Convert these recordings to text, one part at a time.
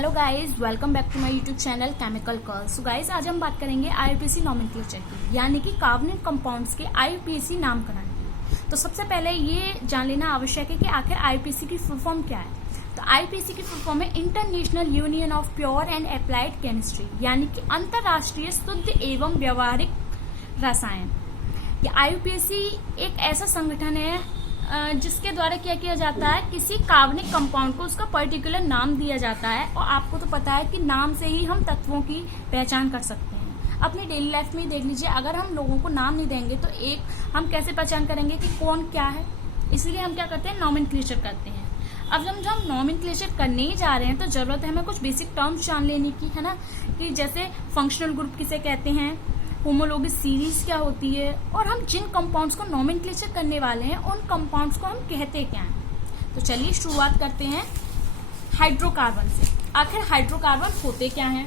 Hello guys, welcome back to my YouTube channel chemical curls. So guys, आज हम बात करेंगे आईयूपीएसी नॉमेनक्लेचर की, यानी कि कार्बनिक कंपाउंड्स के आईयूपीएसी नामकरण की। तो सबसे पहले ये जान लेना आवश्यक है कि आखिर आईयूपीएसी की फुल फॉर्म क्या है। तो आईयूपीएसी की फुल फॉर्म है international union of pure and applied chemistry, यानी कि अंतरराष्ट्रीय शुद्ध एवं व्यवहारिक रसायन। ये आईयूपीएसी एक ऐसा संगठन है जिसके द्वारा क्या किया जाता है, किसी कार्बनिक कंपाउंड को उसका पर्टिकुलर नाम दिया जाता है। और आपको तो पता है कि नाम से ही हम तत्वों की पहचान कर सकते हैं। अपनी डेली लाइफ में देख लीजिए, अगर हम लोगों को नाम नहीं देंगे तो हम कैसे पहचान करेंगे कि कौन क्या है। इसलिए हम क्या करते हैं, नॉमेनक्लेचर करते हैं। अब जब हम नॉमेनक्लेचर करने ही जा रहे हैं तो जरूरत है हमें कुछ बेसिक टर्म्स जान लेने की, है ना। कि जैसे फंक्शनल ग्रुप किसे कहते हैं, होमोलोगस सीरीज क्या होती है, और हम जिन कंपाउंड्स को नॉमेनक्लेचर करने वाले हैं उन कंपाउंड्स को हम कहते क्या हैं। तो चलिए शुरुआत करते हैं हाइड्रोकार्बन से। आखिर हाइड्रोकार्बन होते क्या हैं।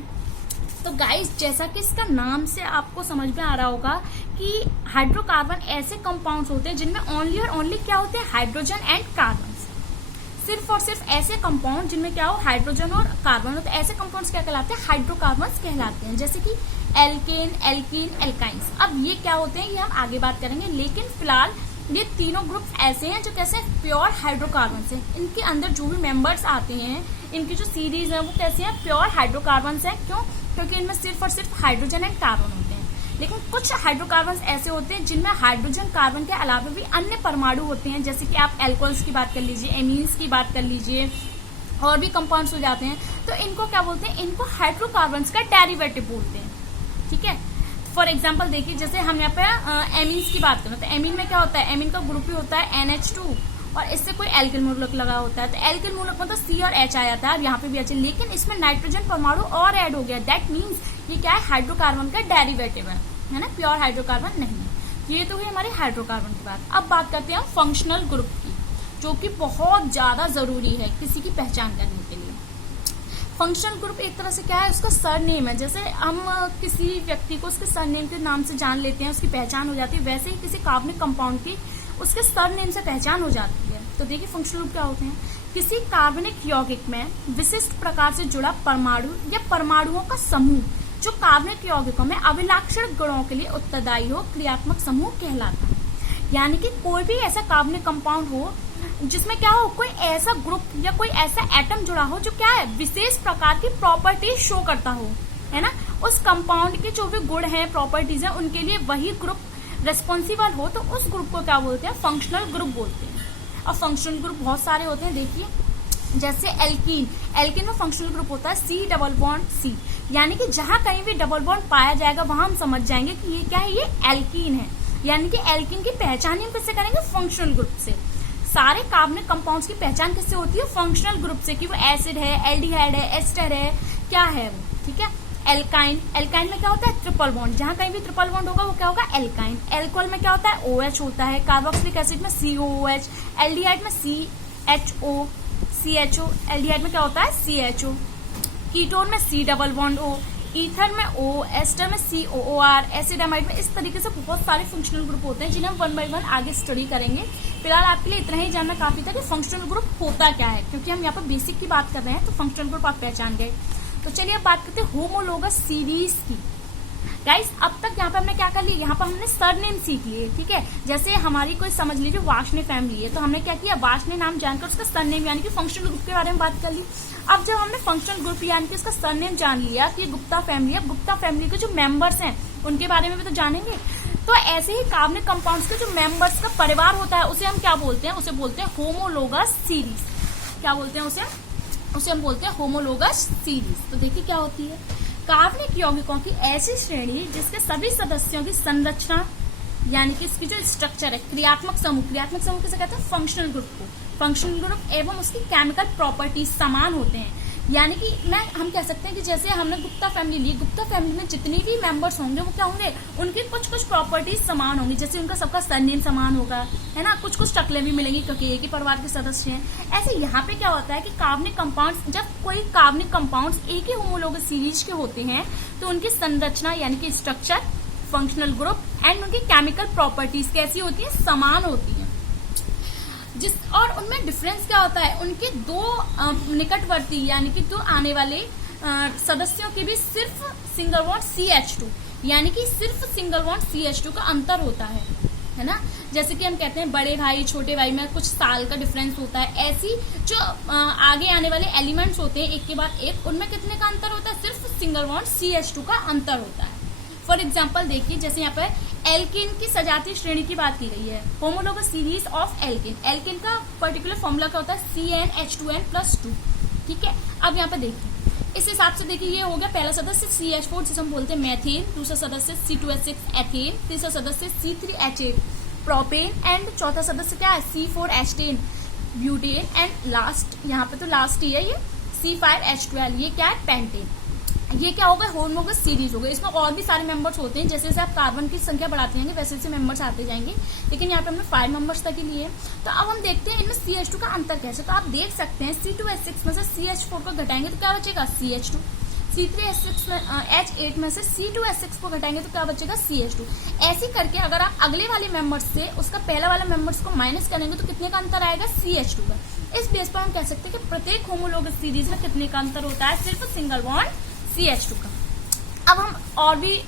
तो गाइस, जैसा कि इसका नाम से आपको समझ में आ रहा होगा कि हाइड्रोकार्बन ऐसे कंपाउंड्स होते हैं जिनमें ओनली और ओनली क्या होते हैं, हाइड्रोजन एंड कार्बन। सिर्फ और सिर्फ ऐसे कंपाउंड जिनमें क्या हो, हाइड्रोजन और कार्बन हो, तो ऐसे कंपाउंड्स क्या कहलाते हैं, हाइड्रोकार्बन्स कहलाते हैं। जैसे कि एल्केन, एल्कीन, एल्काइंस। अब ये क्या होते हैं ये हम आगे बात करेंगे, लेकिन फिलहाल ये तीनों ग्रुप ऐसे हैं जो कैसे प्योर हाइड्रोकार्बन्स हैं। इनके अंदर जो भी मेंबर्स आते हैं, इनकी जो सीरीज है वो कैसे हैं, प्योर हाइड्रोकार्बन्स हैं। क्यों? क्योंकि इनमें सिर्फ और सिर्फ हाइड्रोजन एंड कार्बन होते हैं। लेकिन कुछ हाइड्रोकार्बन्स ऐसे होते हैं जिनमें हाइड्रोजन कार्बन के अलावा भी अन्य परमाणु होते हैं। जैसे कि आप एल्कोहल्स की बात कर लीजिए, एमीन्स की बात कर लीजिए, और भी कंपाउंड्स हो जाते हैं। तो इनको क्या बोलते हैं, इनको हाइड्रोकार्बन्स का डेरिवेटिव बोलते हैं। ठीक है। फॉर एग्जाम्पल देखिए, जैसे हम यहाँ पे एमीन्स की बात करें तो एमीन में क्या होता है, एमीन का ग्रुप ही होता है NH2, और इससे कोई एल्किल मूलक लगा होता है। तो एल्किल मूलक में तो C और H आ जाता है, और यहाँ पे भी H, लेकिन इसमें नाइट्रोजन परमाणु और ऐड हो गया। दैट मीन्स ये क्या है, हाइड्रोकार्बन का डेरिवेटिव है ना, प्योर हाइड्रोकार्बन नहीं है। ये तो हुई हमारी हाइड्रोकार्बन की बात। अब बात करते हैं हम फंक्शनल ग्रुप की, जो कि बहुत ज्यादा जरूरी है किसी की पहचान करने के लिए। फंक्शनल ग्रुप एक तरह से क्या है, उसका सरनेम है। जैसे हम किसी व्यक्ति को उसके सरनेम के नाम से जान लेते हैं, उसकी पहचान हो जाती है, वैसे ही किसी कार्बनिक कंपाउंड की उसके सरनेम से पहचान हो जाती है। तो देखिए फंक्शनल ग्रुप क्या होते हैं, किसी कार्बनिक यौगिक में विशिष्ट प्रकार से जुड़ा परमाणु या परमाणुओं का समूह जो कार्बनिक यौगिकों में अभिलाक्षण गुणों के लिए उत्तरदायी हो, क्रियात्मक समूह कहलाता है। यानी कि कोई भी ऐसा कार्बनिक कंपाउंड हो जिसमें क्या हो, कोई ऐसा ग्रुप या कोई ऐसा एटम जुड़ा हो जो क्या है, विशेष प्रकार की प्रॉपर्टीज शो करता हो, है ना। उस कंपाउंड के जो भी गुण हैं, प्रॉपर्टीज हैं, उनके लिए वही ग्रुप रेस्पॉन्सिबल हो, तो उस ग्रुप को क्या बोलते हैं, फंक्शनल ग्रुप बोलते हैं। और फंक्शनल ग्रुप बहुत सारे होते हैं। देखिए जैसे एल्कीन, एल्कीन में फंक्शनल ग्रुप होता है C डबल बॉन्ड C, यानी कि जहां कहीं भी डबल बॉन्ड पाया जाएगा वहां हम समझ जाएंगे कि ये क्या है, ये एल्कीन है। यानी कि एल्कीन की पहचान हम किससे करेंगे, फंक्शनल ग्रुप से। सारे कार्बनिक कंपाउंड्स की पहचान किससे होती है, फंक्शनल ग्रुप से, कि वो एसिड है, एल्डिहाइड है, एस्टर है, क्या है वो। ठीक है। एल्काइन, एल्काइन में क्या होता है, ट्रिपल बॉन्ड। जहां कहीं भी ट्रिपल बॉन्ड होगा वो क्या होगा, एल्काइन। एल्कोहल में क्या होता है, OH होता है। कार्बोक्सिलिक एसिड में COOH, एल्डिहाइड में CHO, एल्डिहाइड में क्या होता है, CHO। कीटोन में C double bond O, ether में O, एस्टर में COOR, एसिडामाइड में। इस तरीके से बहुत सारे फंक्शनल ग्रुप होते हैं जिन्हें हम 1 by 1 आगे स्टडी करेंगे। फिलहाल आपके लिए इतना ही जानना काफी था कि फंक्शनल ग्रुप होता क्या है, क्योंकि हम यहाँ पर बेसिक की बात कर रहे हैं। तो फंक्शनल ग्रुप आप पहचान गए। तो चलिए अब बात करते हैं होमोलोगस सीरीज की। गाइस, अब तक यहाँ पे हमने क्या कर लिया, यहाँ पर हमने सरनेम सीख लिए। ठीक है। जैसे हमारी कोई समझ लीजिए वार्ष्णेय फैमिली है, तो हमने क्या किया, वार्ष्णेय नाम जानकर उसका सरनेम यानी कि फंक्शनल ग्रुप के बारे में बात कर ली। अब जब हमने फंक्शनल ग्रुप यानी कि उसका सरनेम जान लिया कि गुप्ता फैमिली है, गुप्ता फैमिली के जो मेंबर्स हैं उनके बारे में भी तो जानेंगे। तो ऐसे ही कार्बनिक कंपाउंड्स के जो मेंबर्स का परिवार होता है उसे हम क्या बोलते हैं, उसे बोलते हैं होमोलोगस सीरीज। क्या बोलते हैं उसे हम बोलते हैं होमोलोगस सीरीज। तो देखिए क्या होती है, कार्बनिक यौगिकों की ऐसी श्रेणी जिसके सभी सदस्यों की संरचना यानी कि इसकी जो स्ट्रक्चर है, क्रियात्मक समूह किसे कहते हैं, फंक्शनल ग्रुप को। फंक्शनल ग्रुप एवं उसकी केमिकल प्रॉपर्टीज समान होते हैं। यानी कि हम कह सकते हैं कि जैसे हमने गुप्ता फैमिली ली, गुप्ता फैमिली में जितने भी मेंबर्स होंगे वो क्या होंगे, उनकी कुछ प्रॉपर्टीज समान होंगी। जैसे उनका सबका सरनेम समान होगा, है ना, कुछ शक्लें भी मिलेंगी क्योंकि एक ही परिवार के सदस्य हैं। ऐसे यहाँ पे क्या होता है कि कार्बनिक कंपाउंड्स, जब कोई कार्बनिक कंपाउंड्स एक ही होमोलोगस सीरीज के होते हैं तो उनकी संरचना यानी कि स्ट्रक्चर, फंक्शनल ग्रुप एंड उनकी केमिकल प्रॉपर्टीज कैसी होती है, समान होती है। और उनमें डिफरेंस क्या होता है, उनके दो निकटवर्ती यानी कि दो आने वाले सदस्यों के भी सिर्फ सिंगल बॉन्ड CH2 यानी कि सिर्फ सिंगल बॉन्ड CH2 का अंतर होता है ना। जैसे कि हम कहते हैं बड़े भाई छोटे भाई में कुछ साल का डिफरेंस होता है, ऐसी जो आगे आने वाले एलिमेंट्स होते हैं एक के बाद एक, उनमें कितने का अंतर होता है, सिर्फ सिंगल बॉन्ड CH2 का अंतर होता है। फॉर एग्जाम्पल देखिए, जैसे यहाँ पर एल्किन की सजातीय श्रेणी की बात की गई है, homologous series of alkene. Alkene का पर्टिकुलर फॉर्मूला क्या होता है, CnH2n+2। ठीक है, अब यहाँ पे देखिए इस हिसाब से देखिए, ये हो गया पहला सदस्य CH4 जिसे हम बोलते हैं मैथेन, दूसरा सदस्य C2H6 एथेन, तीसरा सदस्य C3H8 प्रोपेन एंड चौथा सदस्य क्या है C4H10 ब्यूटेन एंड लास्ट, यहाँ पे तो लास्ट ही है ये C5H12, ये क्या है पेंटेन। ये क्या होगा, होमोलोगस सीरीज होगा। इसमें और भी सारे मेंबर्स होते हैं, जैसे जैसे आप कार्बन की संख्या बढ़ाते जाएंगे वैसे वैसे मेंबर्स आते जाएंगे, लेकिन यहाँ पे हमने 5 मेंबर्स तक ही लिए। तो अब हम देखते हैं इनमें CH2 का अंतर कैसे। तो आप देख सकते हैं C2H6 में से CH4 को घटाएंगे तो क्या बचेगा CH2, C3H8 में से C2H6 को घटाएंगे तो क्या बचेगा CH2। ऐसे करके अगर आप अगले वाले मेंबर्स से उसका पहला वाला मेंबर्स को माइनस करेंगे तो कितने का अंतर आएगा CH2 का। इस बेस पर हम कह सकते हैं कि प्रत्येक होमोलोगस सीरीज में कितने का अंतर होता है, सिर्फ सिंगल बॉन्ड CH2 का। अब हम और भी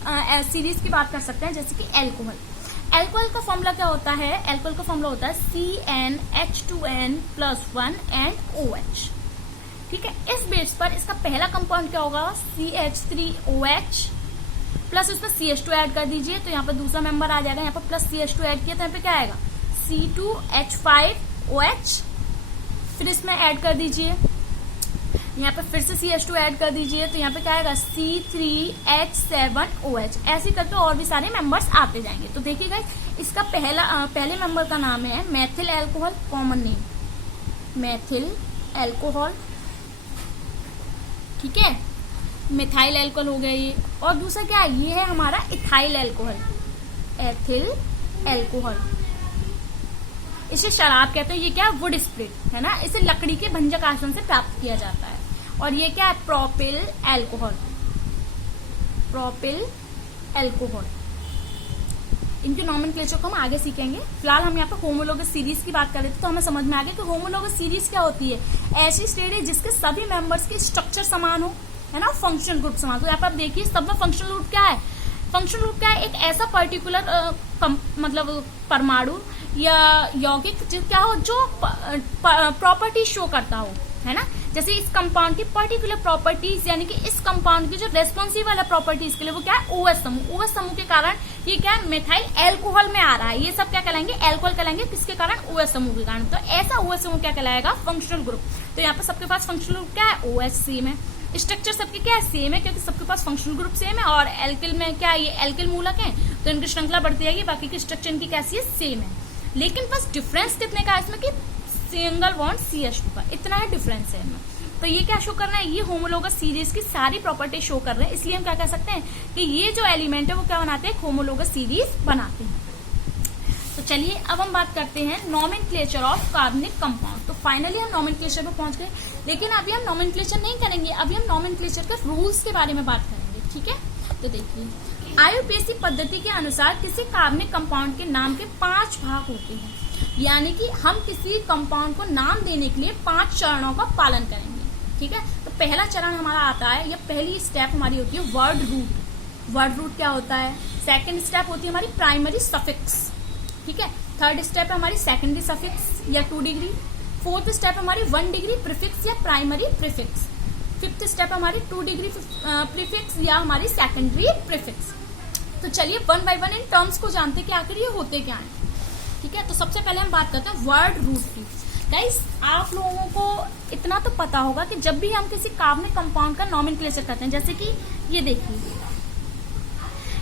सीरीज की बात कर सकते हैं, जैसे कि एल्कोहल। एल्कोहल का फॉर्मूला क्या होता है, एल्कोहल का फॉर्मूला होता है CnH2n+1 एंड OH। ठीक है, इस बेस पर इसका पहला कंपाउंड क्या होगा CH3OH प्लस इसमें CH2 ऐड कर दीजिए तो यहाँ पर दूसरा मेंबर आ जाएगा, यहाँ पर प्लस CH2 ऐड किया तो यहाँ पे क्या आएगा C2H5OH, फिर इसमें ऐड कर दीजिए, यहाँ पे फिर से CH2 ऐड कर दीजिए तो यहाँ पे क्या आएगा C3H7OH। ऐसे करके और भी सारे मेंबर्स आते जाएंगे। तो देखिए गाइस, इसका पहले मेंबर का नाम है Maithil alcohol, common name Maithil alcohol. ठीक है, मिथाइल एल्कोहल हो गया ये, और दूसरा क्या है, ये है हमारा इथाइल एल्कोहल, एथिल एल्कोहल। इसे शराब कहते हैं। ये क्या है, वुड स्प्रिट है ना, इसे लकड़ी के भंजक आसन से प्राप्त किया जाता है। और ये क्या है, प्रोपिल एल्कोहल, प्रोपिल एल्कोहल। इनके नॉमेनक्लेचर को हम आगे सीखेंगे। फिलहाल हम यहाँ पे होमोलोगस सीरीज की बात कर रहे थे, तो हमें समझ में आ गया कि होमोलोगस सीरीज क्या होती है, ऐसी श्रेणी जिसके सभी मेंबर्स के स्ट्रक्चर समान हो, है ना, फंक्शनल ग्रुप समान। तो यहाँ पे आप देखिए सब में फंक्शनल ग्रुप क्या है, फंक्शनल ग्रुप क्या है, एक ऐसा पर्टिकुलर मतलब परमाणु या यौगिक क्या हो जो प्रॉपर्टी शो करता हो, है ना। जैसे इस कंपाउंड की पर्टिकुलर प्रॉपर्टीज, यानी कि इस कंपाउंड की जो रेस्पॉन्सिव वाला प्रॉपर्टीज के लिए वो क्या है OH समूह। OH समूह के कारण ये क्या है, मिथाइल एल्कोहल में आ रहा है। ये सब क्या कहलाएंगे, एल्कोहल कहलाएंगे, किसके कारण, OH समूह के कारण। तो ऐसा OH समूह क्या कहलाएगा, फंक्शनल ग्रुप। तो यहाँ पे सबके पास फंक्शनल ग्रुप क्या है, OH सेम है, स्ट्रक्चर सबके क्या है, सेम है, क्योंकि सबके पास फंक्शनल ग्रुप सेम है। और एल्किल में क्या है, ये एल्किल मूलक है, तो इनकी श्रृंखला बढ़ती जाएगी, बाकी की स्ट्रक्चर इनकी कैसी है, सेम है। लेकिन बस डिफरेंस कितने का है इसमें, कि सिंगल बॉन्ड CH2 का, इतना है डिफरेंस है इनमें। तो ये क्या शो कर रहा है, ये होमोलोगस सीरीज की सारी प्रॉपर्टी शो कर रहे हैं। इसलिए हम क्या कह सकते हैं कि ये जो एलिमेंट है वो क्या बनाते हैं, होमोलोगस सीरीज बनाते हैं। तो चलिए अब हम बात करते हैं नॉमेनक्लेचर ऑफ कार्बनिक कंपाउंड। तो फाइनली हम नॉमेनक्लेचर पे पहुंच गए, लेकिन अभी हम नॉमेनक्लेचर नहीं करेंगे, अभी हम नॉमेनक्लेचर के रूल्स के बारे में बात करेंगे। ठीक है, तो देखिए IUPAC पद्धति के अनुसार किसी कार्बनिक कंपाउंड के नाम के 5 भाग होते हैं, यानी कि हम किसी कंपाउंड को नाम देने के लिए 5 चरणों का पालन करेंगे। ठीक है, तो पहला चरण हमारा आता है, या पहली स्टेप हमारी होती है वर्ड रूट। वर्ड रूट क्या होता है, सेकंड स्टेप होती है हमारी प्राइमरी सफिक्स। ठीक है, थर्ड स्टेप है हमारी सेकेंडरी सफिक्स या 2 डिग्री। फोर्थ स्टेप हमारी 1 डिग्री प्रीफिक्स या प्राइमरी प्रीफिक्स। फिफ्थ स्टेप हमारी 2 डिग्री प्रीफिक्स या हमारी सेकेंडरी प्रीफिक्स। तो चलिए 1 बाय 1 इन टर्म्स को जानते हैं कि आखिर ये होते क्या है। ठीक है, तो सबसे पहले हम बात करते हैं वर्ड रूट की। गाइस, आप लोगों को इतना तो पता होगा कि जब भी हम किसी कार्बनिक कंपाउंड का नॉमेनक्लेचर करते हैं, जैसे कि ये देखिए,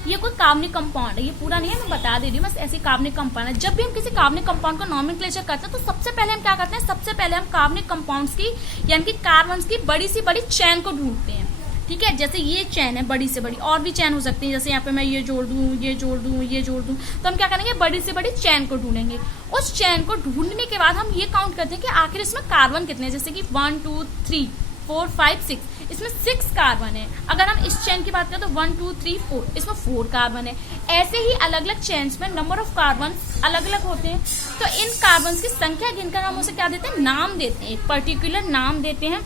ये कोई कार्बनिक कंपाउंड है, ये पूरा नहीं है, मैं बता दे रही हूँ, बस ऐसे कार्बनिक कंपाउंड है। जब भी हम किसी कार्बनिक कंपाउंड का नॉमेनक्लेचर करते हैं तो सबसे पहले हम क्या करते हैं, सबसे पहले हम कार्बनिक कंपाउंड्स की यानी कि कार्बन्स की बड़ी सी बड़ी चेन को ढूंढते हैं। ठीक है, जैसे ये चेन है बड़ी से बड़ी, और भी चेन हो सकती है, जैसे यहाँ पे मैं ये जोड़ दूं, ये जोड़ दूं, ये जोड़ दूं, तो हम क्या करेंगे, बड़ी से बड़ी चेन को ढूंढेंगे। उस चेन को ढूंढने के बाद हम ये काउंट करते हैं कि आखिर इसमें कार्बन कितने हैं, जैसे कि 1 2 3 4 5 6 इसमें 6 कार्बन है। अगर हम इस चेन की बात करें तो 1 2 3 4, इसमें 4 कार्बन है। ऐसे ही अलग अलग चेन्स में नंबर ऑफ कार्बन अलग अलग होते हैं। तो इन कार्बन की संख्या गिनकर हम उसे क्या देते हैं, नाम देते हैं, एक पर्टिकुलर नाम देते हैं,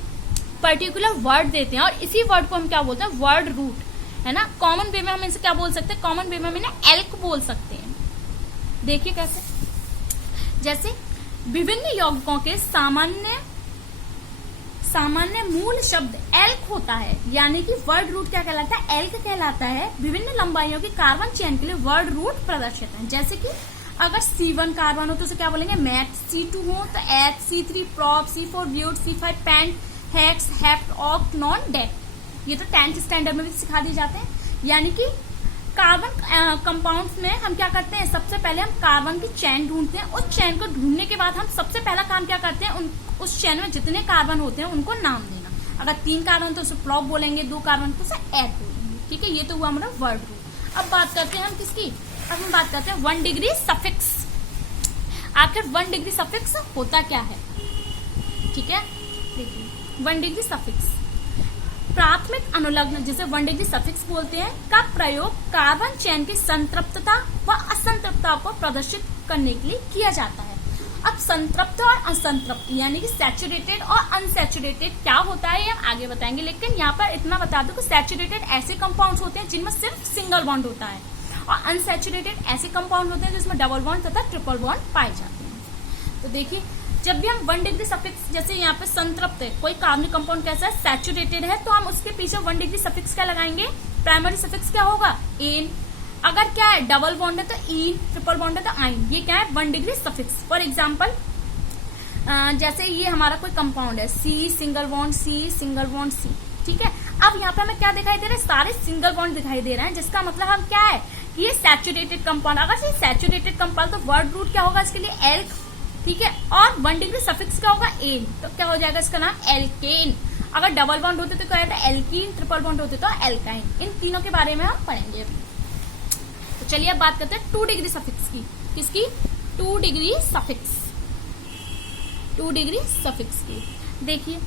पर्टिकुलर वर्ड देते हैं, और इसी वर्ड को हम क्या बोलते हैं, वर्ड रूट, है ना। कॉमन वे में हम इसे क्या बोल सकते हैं, कॉमन वे में हम इन्हें एल्क बोल सकते हैं। देखिए कैसे, जैसे विभिन्न यौगिकों के सामान्य मूल शब्द एल्क होता है, यानी कि वर्ड रूट क्या कहलाता है, एल्क कहलाता है। विभिन्न लंबाइयों की कार्बन चेन के लिए वर्ड रूट प्रदर्शित है। जैसे कि अगर C1 कार्बन हो तो उसे क्या बोलेंगे, मैथ। C2 हो तो eth, C3 prop, C4 but, C5 pent, hex, hept, oct, non, dec. ये तो 10th स्टैंडर्ड में भी सिखा दिए जाते हैं। यानी कि कार्बन कंपाउंड्स में हम क्या करते हैं, सबसे पहले हम कार्बन की चेन ढूंढते हैं। उस चेन को ढूंढने के बाद हम सबसे पहला काम क्या करते हैं, उस चेन में जितने कार्बन होते हैं उनको नाम देना। अगर 3 कार्बन तो उसे प्रॉप बोलेंगे, 2 कार्बन तो उसे एथ बोलेंगे। ठीक है, ये तो हुआ हमारा वर्ड रूट। अब बात करते हैं हम किसकी, अब हम बात करते हैं 1 डिग्री सफिक्स। आखिर 1 डिग्री सफिक्स होता क्या है, ठीक है। देखिए 1 डिग्री सफिक्स प्राथमिक अनुलग्न, जिसे 1 डिग्री सफिक्स बोलते हैं, का प्रयोग कार्बन चेन की संतृप्तता व असंतृप्तता को प्रदर्शित करने के लिए किया जाता है। अब संतृप्त और असंतृप्त यानी कि सैचुरेटेड और अनसैचुरेटेड क्या होता है ये हम आगे बताएंगे, लेकिन यहाँ पर इतना बता दो कि सैचुरेटेड ऐसे कंपाउंड्स होते हैं जिनमें सिर्फ सिंगल बॉन्ड होता है, और अनसैचुरेटेड ऐसे कंपाउंड होते हैं जिसमें डबल बॉन्ड तथा ट्रिपल बॉन्ड पाए जाते हैं। तो देखिए, जब भी हम 1 डिग्री सफिक्स, जैसे यहाँ पे संतृप्त है, कोई कार्बनिक कंपाउंड कैसा है, सैचुरेटेड है, तो हम उसके पीछे 1 डिग्री सफिक्स क्या लगाएंगे, प्राइमरी सफिक्स क्या होगा, एन। अगर क्या है, डबल बॉन्ड है तो ईन, ट्रिपल बॉन्ड है तो आइन। ये क्या है, 1 डिग्री सफिक्स। फॉर एग्जाम्पल जैसे ये हमारा कोई कंपाउंड है, C single bond C single bond C, ठीक है। अब यहाँ पे हमें क्या दिखाई दे रहा है, सारे सिंगल बॉन्ड दिखाई दे रहे हैं, जिसका मतलब हम क्या है, ये सैचुरेटेड कंपाउंड। अगर ये सैचुरेटेड कंपाउंड तो वर्ड रूट क्या होगा इसके लिए, एल्क, ठीक है। और 1 डिग्री सफिक्स क्या होगा, एन, तो क्या हो जाएगा इसका नाम, एल्केन। अगर डबल बॉन्ड होते तो क्या होता है, एल्कीन, ट्रिपल बॉन्ड होते तो एल्काइन। इन तीनों के बारे में हम पढ़ेंगे। तो चलिए अब बात करते हैं 2 डिग्री सफिक्स की। किसकी, 2 डिग्री सफिक्स, 2 डिग्री सफिक्स की। देखिए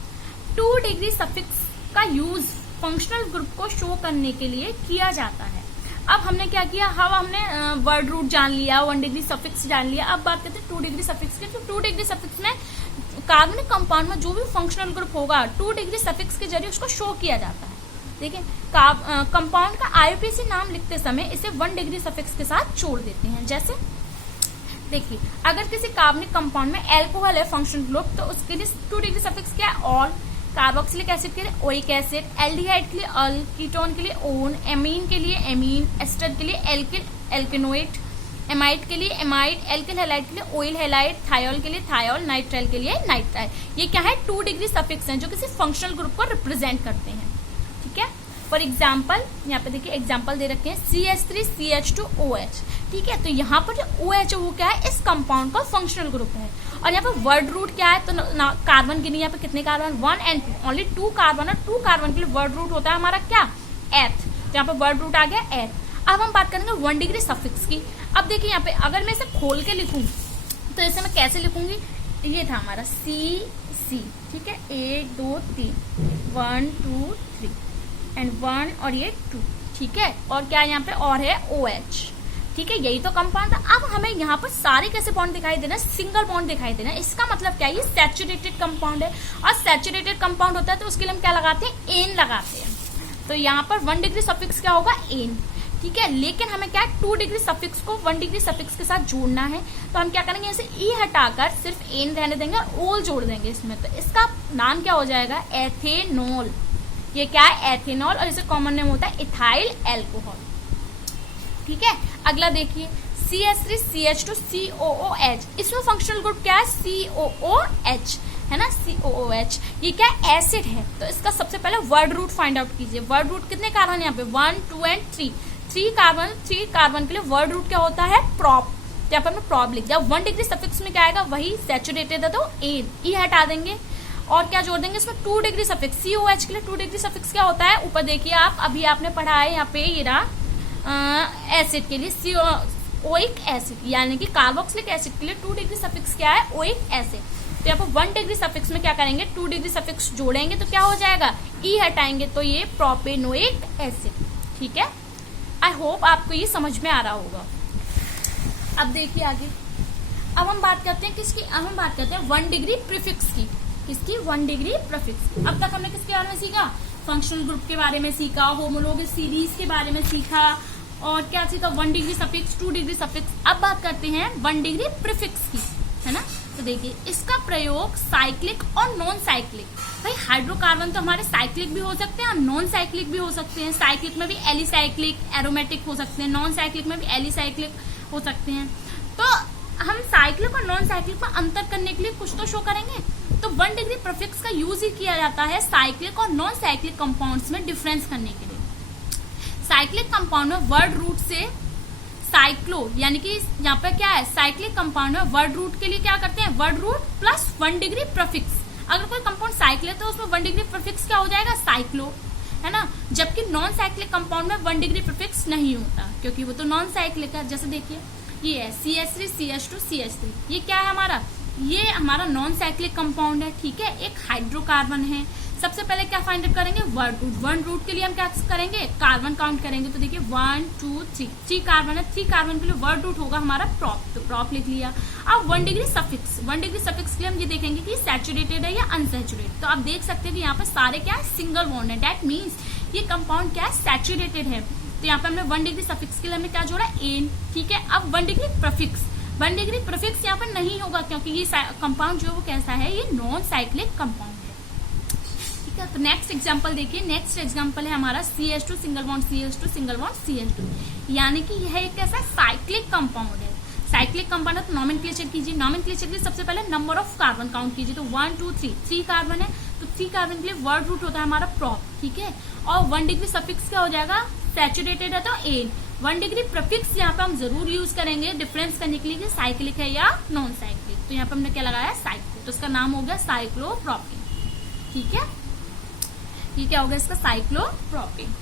2 डिग्री सफिक्स का यूज फंक्शनल ग्रुप को शो करने के लिए किया जाता है। अब हमने क्या किया, हमने वर्ड रूट जान लिया, 1 डिग्री सफिक्स जान लिया। अब बात करते हैं 2 डिग्री सफिक्स की। तो 2 डिग्री सफिक्स में कार्बनिक कंपाउंड में जो भी फंक्शनल ग्रुप होगा 2 डिग्री सफिक्स के जरिए उसको शो किया जाता है। देखिए कंपाउंड का आईयूपीएसी नाम लिखते समय इसे 1 डिग्री सफिक्स के साथ जोड़ देते हैं। जैसे देखिए, अगर किसी कार्बनिक कंपाउंड में एल्कोहल है फंक्शनल ग्रुप, तो उसके लिए 2 डिग्री सफिक्स क्या है, ऑल। कार्बोक्सिलिक एसिड के लिए ओइक एसिड, एल्डिहाइड के लिए अल, कीटोन के लिए ओन, एमीन के लिए एमीन, एस्टर के लिए एल्किल एल्केनोइड, एमाइड के लिए एमाइड, एल्किल हैलाइड के लिए ओइल हैलाइड, थायोल के लिए थायोल, नाइट्राइल के लिए नाइट्राइल। ये क्या है, 2 डिग्री सफिक्स हैं जो किसी फंक्शनल ग्रुप को रिप्रेजेंट करते हैं। ठीक है, फॉर एग्जाम्पल यहाँ पे देखिए एग्जाम्पल दे रखे हैं CH3CH2OH। ठीक है, तो यहाँ पर जो OH वो क्या है, इस कंपाउंड का फंक्शनल ग्रुप है। और यहाँ पे वर्ड रूट क्या है, तो कार्बन गिनी, यहाँ पे कितने कार्बन, 1 and 2, ओनली 2 कार्बन, और 2 कार्बन के लिए वर्ड रूट होता है हमारा क्या, एथ। तो यहाँ पे वर्ड रूट आ गया एथ। अब हम बात करेंगे 1 डिग्री सफिक्स की। अब देखिए यहाँ पे अगर मैं इसे खोल के लिखूं तो इसे मैं कैसे लिखूंगी, ये था हमारा C, ठीक है, 1 2 3, 1 2 3 एंड 1 और ये 2, ठीक है। और क्या यहाँ पे और है OH, ठीक है, यही तो कंपाउंड है। अब हमें यहाँ पर सारे कैसे बॉन्ड दिखाई देना, सिंगल बॉन्ड दिखाई देना। इसका मतलब क्या है, ये सैचुरेटेड कंपाउंड है, और सैचुरेटेड कंपाउंड होता है तो उसके लिए हम क्या लगाते हैं, एन लगाते हैं। तो यहाँ पर 1 डिग्री सफिक्स क्या होगा, एन, ठीक है। लेकिन हमें क्या है, 2 डिग्री सफिक्स को 1 डिग्री सफिक्स के साथ जोड़ना है, तो हम क्या करेंगे, इसे ई हटाकर सिर्फ एन रहने देंगे और ओल जोड़ देंगे इसमें। तो इसका नाम क्या हो जाएगा, एथेनॉल। ये क्या है, एथेनॉल, और इसे कॉमन नेम होता है इथाइल एल्कोहल। ठीक है, अगला देखिए CH3CH2COOH। इसमें फंक्शनल ग्रुप क्या है, COOH, है ना, COOH। ये क्या है, एसिड है। तो इसका सबसे पहले वर्ड रूट फाइंड आउट कीजिए। वर्ड रूट कितने कार्बन यहाँ पे, 1 2 एंड 3, 3 कार्बन के लिए वर्ड रूट क्या होता है, प्रॉप। यहाँ पर हमने प्रॉप लिख दिया। 1 डिग्री सफिक्स में क्या आएगा, वही सैचुरेटेड है तो एन, ई हटा देंगे और क्या जोड़ देंगे इसमें, 2 डिग्री सफिक्स। COH के लिए 2 डिग्री सफिक्स क्या होता है, ऊपर देखिए आप, अभी आपने पढ़ा है यहाँ पे, ये रहा एसिड के लिए ओइक एसिड, यानी कि कार्बोक्सिलिक एसिड के लिए 2 डिग्री सफिक्स क्या है, ओइक एसिड। तो यहाँ पर 1 डिग्री सफिक्स में क्या करेंगे, 2 डिग्री सफिक्स जोड़ेंगे तो क्या हो जाएगा, ई हटाएंगे तो ये प्रोपेनोइक एसिड। ठीक है, आई होप आपको ये समझ में आ रहा होगा। अब देखिए आगे, अब हम बात करते हैं किसकी, अब हम बात करते हैं 1 डिग्री प्रीफिक्स की। किसकी? 1 डिग्री प्रीफिक्स। अब तक हमने किसके बारे में सीखा? फंक्शनल ग्रुप के बारे में सीखा, होमोलॉगस सीरीज के बारे में सीखा, और क्या सीखा? 1 डिग्री सफिक्स, 2 डिग्री सफिक्स। अब बात करते हैं 1 डिग्री प्रीफिक्स की, है ना। तो देखिए, इसका प्रयोग साइक्लिक और नॉन साइक्लिक, भाई हाइड्रोकार्बन तो हमारे साइक्लिक भी हो सकते हैं और नॉन साइक्लिक भी हो सकते हैं। साइक्लिक में भी एलिसाइक्लिक, एरोमेटिक हो सकते हैं, नॉन साइक्लिक में भी एलिसाइक्लिक हो सकते हैं। तो हम साइक्लिक और नॉन साइक्लिक में अंतर करने के लिए कुछ तो शो करेंगे। तो 1 डिग्री प्रीफिक्स का यूज ही किया जाता है साइक्लिक और नॉन साइक्लिक कंपाउंड्स में डिफरेंस करने के लिए। साइक्लिक कंपाउंड में वर्ड रूट से साइक्लो, यानी कि यहाँ पे क्या है, साइक्लिक कंपाउंड में वर्ड रूट के लिए क्या करते हैं, word root plus 1 degree prefix. अगर कोई कंपाउंड साइक्लिक है तो उसमें 1 डिग्री प्रीफिक्स क्या हो जाएगा, साइक्लो, है ना। जबकि नॉन साइक्लिक कंपाउंड में 1 डिग्री प्रीफिक्स नहीं होता, क्योंकि वो तो नॉन साइक्लिक है। जैसे देखिए, ये है CH3 CH2 CH3, ये क्या है हमारा, ये हमारा नॉन साइक्लिक कंपाउंड है। ठीक है, एक हाइड्रोकार्बन है। सबसे पहले क्या फाइंड आउट करेंगे, वर्ड रूट। वर्ड रूट के लिए हम क्या करेंगे, कार्बन काउंट करेंगे। तो देखिए 1 2 3 कार्बन है, 3 कार्बन के लिए वर्ड रूट होगा हमारा प्रॉप, तो प्रॉप लिख लिया। अब 1 डिग्री सफिक्स, 1 डिग्री सफिक्स के लिए हम ये देखेंगे कि सैचुरेटेड है या अनसैचुरेटेड। तो आप देख सकते हैं कि यहाँ पे सारे क्या है, सिंगल बॉन्ड है। दैट मीन्स ये कंपाउंड क्या है, सैचुरेटेड है। तो यहाँ पे हमने 1 डिग्री सफिक्स के लिए हमने क्या जोड़ा, एन। ठीक है, अब 1 डिग्री प्रीफिक्स, 1 डिग्री प्रीफिक्स यहाँ पर नहीं होगा, क्योंकि ये कंपाउंड जो वो कैसा है, ये नॉन साइक्लिक कंपाउंड है। ठीक है, तो नेक्स्ट एग्जांपल देखिए, नेक्स्ट एग्जांपल है हमारा CH2 single bond CH2 single bond CH2, यानी कि यह एक कैसा साइक्लिक कंपाउंड है। साइक्लिक कंपाउंड है तो नॉमेनक्लेचर कीजिए। नॉमेनक्लेचर के लिए सबसे पहले नंबर ऑफ कार्बन काउंट कीजिए। तो 1 2 3 कार्बन है, तो 3 कार्बन के लिए वर्ड रूट होता है हमारा प्रॉप। ठीक है, और 1 डिग्री सफिक्स क्या हो जाएगा, सैचुरेटेड है तो एन। 1 डिग्री प्रीफिक्स यहाँ पे हम जरूर यूज करेंगे डिफरेंस करने के लिए कि साइक्लिक है या नॉन साइक्लिक। तो यहाँ पे हमने क्या लगाया, साइक्लिक, तो इसका नाम हो गया साइक्लोप्रोपेन। ठीक है, ये क्या हो गया इसका, साइक्लोप्रोपेन।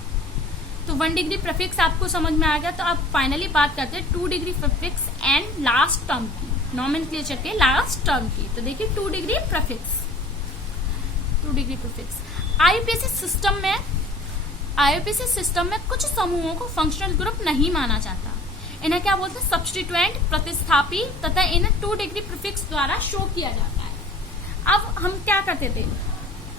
तो 1 डिग्री प्रीफिक्स आपको समझ में आ गया। तो अब फाइनली बात करते हैं 2 degree prefix and last term की, नॉमेनक्लेचर के लास्ट टर्म की। तो देखिए 2 degree prefix, 2 degree prefix IUPAC system में कुछ समूहों को फंक्शनल ग्रुप नहीं माना जाता। इन्हें क्या बोलते हैं, सब्स्टिट्यूएंट, प्रतिस्थापी, तथा इन्हें 2 डिग्री प्रीफिक्स द्वारा शो किया जाता है। अब हम क्या करते थे,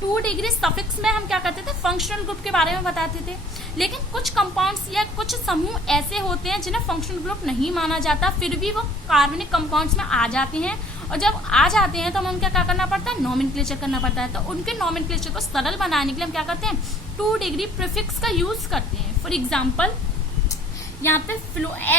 2 डिग्री सफिक्स में हम क्या करते थे, फंक्शनल ग्रुप के बारे में बताते थे। लेकिन कुछ कंपाउंड्स या कुछ समूह ऐसे होते हैं जिन्हें फंक्शनल ग्रुप नहीं माना जाता, फिर भी वो कार्बनिक कंपाउंड्स में आ जाते हैं। और जब आ जाते हैं तो हम क्या करना पड़ता है, नॉमेनक्लेचर करना पड़ता है। तो उनके नॉमेनक्लेचर को सरल बनाने के लिए हम क्या करते हैं, 2 डिग्री प्रीफिक्स का यूज करते हैं। फॉर एग्जाम्पल यहाँ पे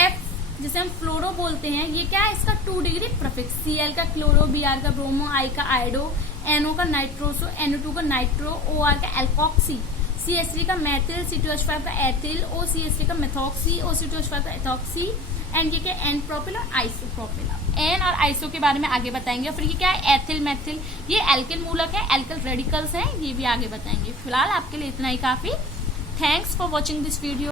F जिसे हम फ्लोरो बोलते हैं, ये क्या है, इसका 2 डिग्री प्रीफिक्स। Cl का क्लोरो, Br का ब्रोमो, I का आइडो, NO का नाइट्रोसो, NO2 का नाइट्रो, OR का एल्कोक्सी, CH3 का मैथिल, C2H5 का एथिल, OCH3 का मेथॉक्सी, OC2H5 का एथॉक्सी, एंड ये क्या, एन प्रोपिल और आइसोप्रोपिल। एन और आइसो के बारे में आगे बताएंगे। फिर ये क्या है, एथिल मैथिल, ये एल्किल मूलक है, एल्किल रेडिकल्स हैं, ये भी आगे बताएंगे। फिलहाल आपके लिए इतना ही काफी। Thanks for watching this video.